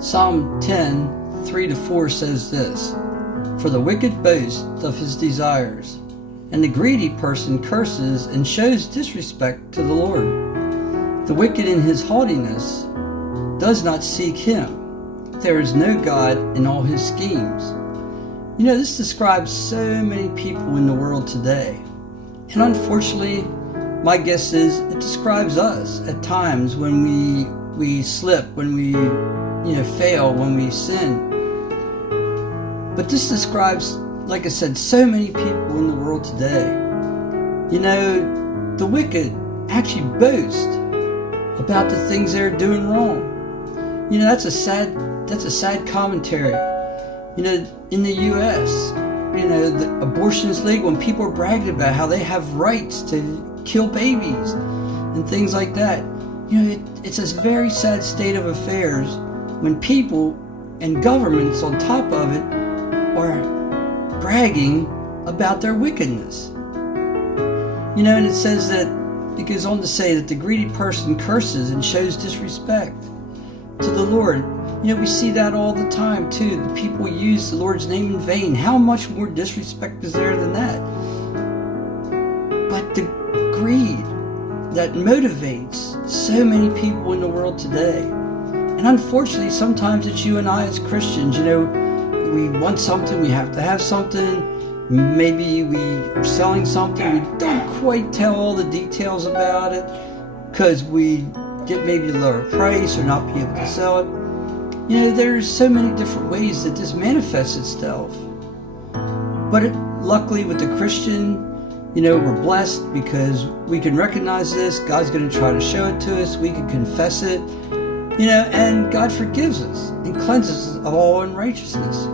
Psalm 10, 3-4 says this, "For the wicked boasts of his desires, and the greedy person curses and shows disrespect to the Lord. The wicked in his haughtiness does not seek him. There is no God in all his schemes." You know, this describes so many people in the world today. And unfortunately, my guess is it describes us at times when we slip, when we fail, when we sin. But this describes, like I said, so many people in the world today. You know, the wicked actually boast about the things they're doing wrong. You know, that's a sad commentary. You know, in the U.S., the abortion is legal, and people are bragging about how they have rights to kill babies and things like that. You know, it's a very sad state of affairs when people and governments on top of it are bragging about their wickedness. You know, and it says that, it goes on to say that the greedy person curses and shows disrespect to the Lord. You know, we see that all the time too. The people use the Lord's name in vain. How much more disrespect is there than that? But the greed that motivates so many people in the world today. And unfortunately, sometimes it's you and I as Christians. You know, we want something, we have to have something. Maybe we are selling something, we don't quite tell all the details about it because we get maybe a lower price or not be able to sell it. You know, there's so many different ways that this manifests itself. But luckily with the Christian, you know, we're blessed because we can recognize this. God's going to try to show it to us. We can confess it, you know, and God forgives us and cleanses us of all unrighteousness.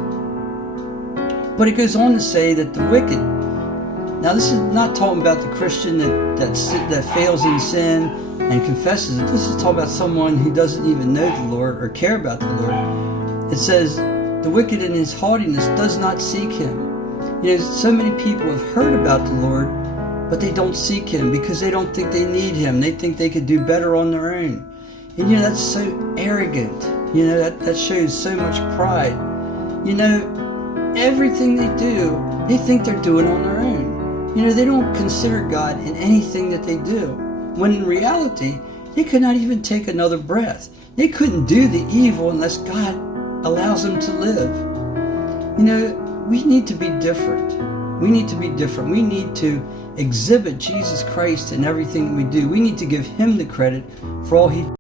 But it goes on to say that the wicked, now this is not talking about the Christian that fails in sin and confesses it. This is talking about someone who doesn't even know the Lord or care about the Lord. It says, the wicked in his haughtiness does not seek him. You know, so many people have heard about the Lord, but they don't seek him because they don't think they need him. They think they could do better on their own. And you know, that's so arrogant. You know, that shows so much pride. You know, everything they do, they think they're doing on their own. You know, they don't consider God in anything that they do. When in reality, they could not even take another breath. They couldn't do the evil unless God allows them to live. You know, we need to be different. We need to be different. We need to exhibit Jesus Christ in everything we do. We need to give him the credit for all he